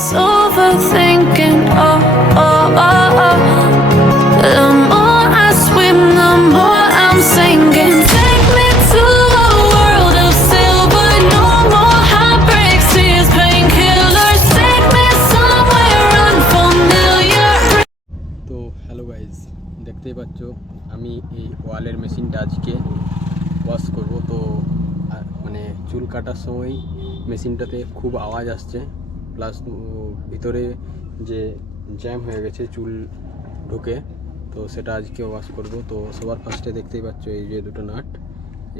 was overthinking. Oh, oh, oh, oh. The more I swim, the more I'm sinking. Take me to a world of silver. No more heartbreaks, tears, painkillers. Take me somewhere unfamiliar. তো hello guys, দেখতেই পাচ্ছ আমি এই ওয়ালের মেশিনটা আজকে wash করব। তো মানে চুল কাটার সময় মেশিনটাতে খুব আওয়াজ আসছে, প্লাস ভিতরে যে জ্যাম হয়ে গেছে চুল ঢুকে, তো সেটা আজকে ওয়াশ করব। তো সবার ফার্স্টে দেখতেই পাচ্ছ এই যে দুটো নাট,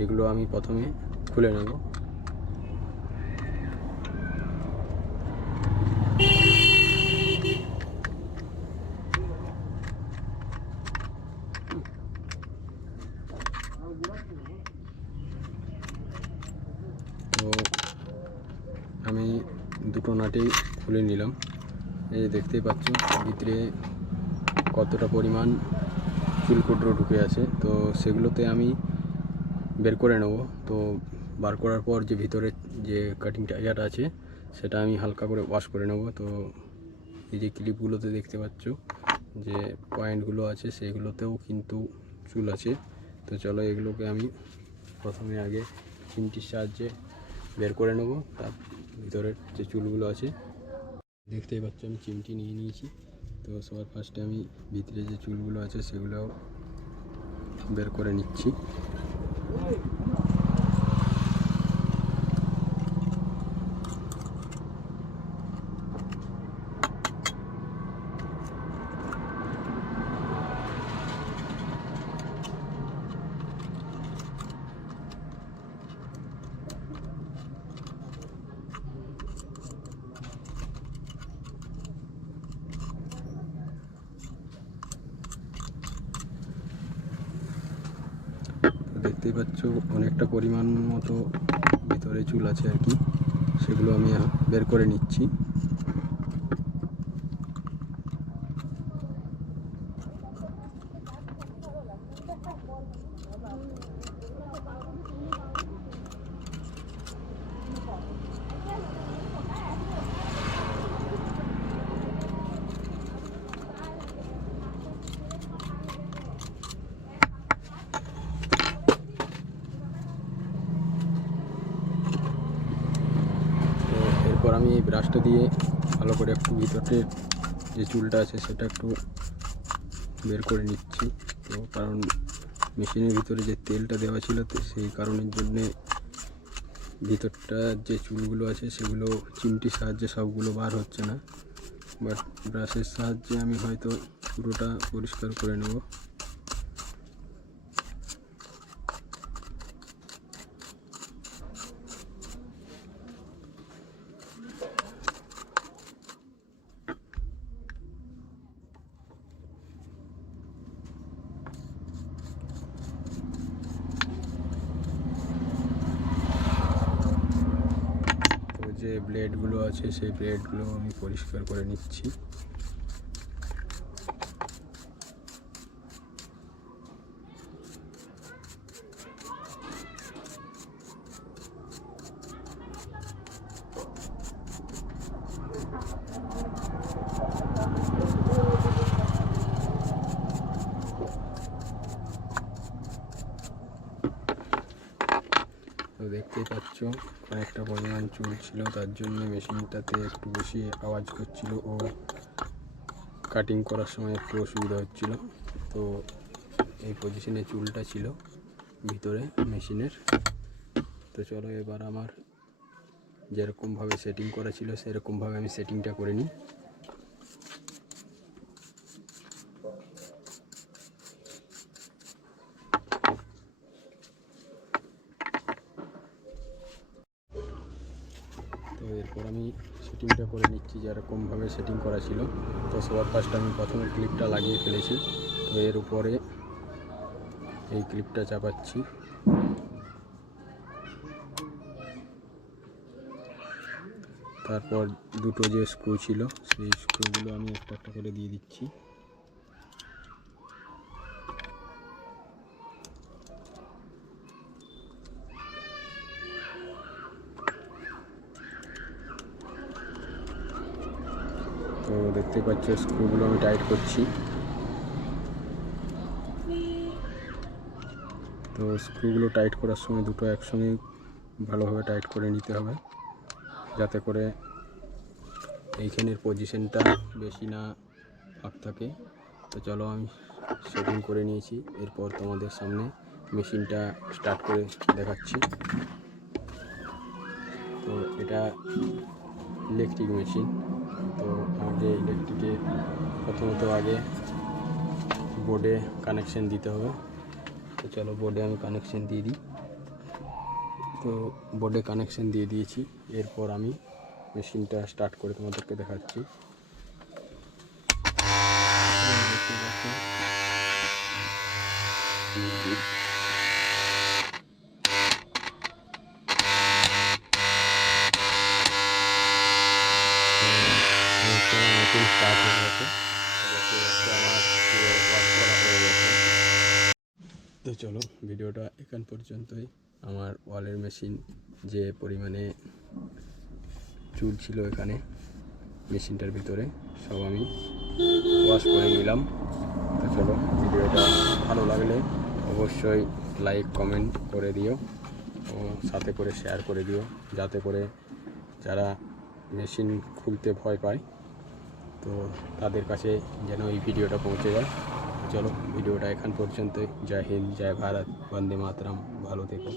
এগুলো আমি প্রথমে খুলে নেব। তো আমি দুটো নাটই খুলে নিলাম। এই দেখতেই পাচ্ছ ভিতরে কতটা পরিমাণ চুলকুট্রো ঢুকে আছে, তো সেগুলোতে আমি বের করে নেব। তো বার করার পর যে ভিতরে যে কাটিং টাইয়ারটা আছে সেটা আমি হালকা করে ওয়াশ করে নেব। তো এই যে ক্লিপগুলোতে দেখতে পাচ্ছ যে পয়েন্টগুলো আছে সেগুলোতেও কিন্তু চুল আছে। তো চলো এগুলোকে আমি প্রথমে আগে চিমটির সাহায্যে বের করে নেব, তার ভিতরের যে চুলগুলো আছে। দেখতেই পাচ্ছ আমি চিমটি নিয়ে নিয়েছি। তো সবার ফার্স্টে আমি ভিতরে যে চুলগুলো আছে সেগুলো বের করে নিচ্ছি। দেখতেই পাচ্ছ অনেকটা পরিমাণ মতো ভিতরে চুল আছে আর কি, সেগুলো আমি বের করে নিচ্ছি। এরপর আমি এই ব্রাশটা দিয়ে ভালো করে একটু ভিতরে যে চুলটা আছে সেটা একটু বের করে নিচ্ছি। তো কারণ মেশিনের ভিতরে যে তেলটা দেওয়া ছিল তো সেই কারণের জন্যে ভিতরটা যে চুলগুলো আছে সেগুলো চিমটির সাহায্যে সবগুলো বার হচ্ছে না, বাট ব্রাশের সাহায্যে আমি হয়তো পুরোটা পরিষ্কার করে নেব। যে ব্লেডগুলো আছে সেই ব্লেডগুলো আমি পরিষ্কার করে নিচ্ছি। তো দেখতেই পাচ্ছ অনেকটা পরিমাণ চুল ছিল, তার জন্য মেশিনটাতে একটু বেশি আওয়াজ করছিল ও কাটিং করার সময় একটু অসুবিধা হচ্ছিল। তো এই পজিশনে চুলটা ছিল ভিতরে মেশিনের। তো চলো এবার আমার যেরকমভাবে সেটিং করা ছিল সেরকমভাবে আমি সেটিংটা করে নিই। তো এরপর আমি সেটিংটা করে নিচ্ছি যেরকমভাবে সেটিং করা ছিল। তো সবার ফার্স্ট আমি প্রথমে ক্লিপটা লাগিয়ে ফেলেছি। তো এর উপরে এই ক্লিপটা চাপাচ্ছি। তারপর দুটো যে স্ক্রু ছিল সেই স্ক্রুগুলো আমি একটা একটা করে দিয়ে দিচ্ছি। তো দেখতে পাচ্ছ স্ক্রুগুলো আমি টাইট করছি। তো স্ক্রুগুলো টাইট করার সময় দুটো একসঙ্গে ভালোভাবে টাইট করে নিতে হবে, যাতে করে এইখানের পজিশনটা বেশি না ফাঁক থাকে। তো চলো আমি সেটিং করে নিয়েছি, এরপর তোমাদের সামনে মেশিনটা স্টার্ট করে দেখাচ্ছি। তো এটা ইলেকট্রিক মেশিন। তো আমাকে ইলেকট্রিকে প্রথমত আগে বোর্ডে কানেকশন দিতে হবে। তো চলো বোর্ডে আমি কানেকশন দিয়ে দিই। তো বোর্ডে কানেকশন দিয়ে দিয়েছি, এরপর আমি মেশিনটা স্টার্ট করে তোমাদেরকে দেখাচ্ছি। মেশিন স্টার্ট হয়ে গেছে, আমার ওয়াশ করা হয়ে গেছে। তো চলো ভিডিওটা এখান পর্যন্তই। আমার ওয়ালের মেশিন যে পরিমাণে চুল ছিল এখানে মেশিনটার ভিতরে সব আমি ওয়াশ করে নিলাম। তো চলো ভিডিওটা ভালো লাগলে অবশ্যই লাইক কমেন্ট করে দিও ও সাথে করে শেয়ার করে দিও, যাতে করে যারা মেশিন খুলতে ভয় পায় তো তাদের কাছে যেন এই ভিডিওটা পৌঁছে যায়। চলো ভিডিওটা এখান পর্যন্তই। জয় হিন্দ, জয় ভারত, বন্দে মাতরম। ভালো থেকো।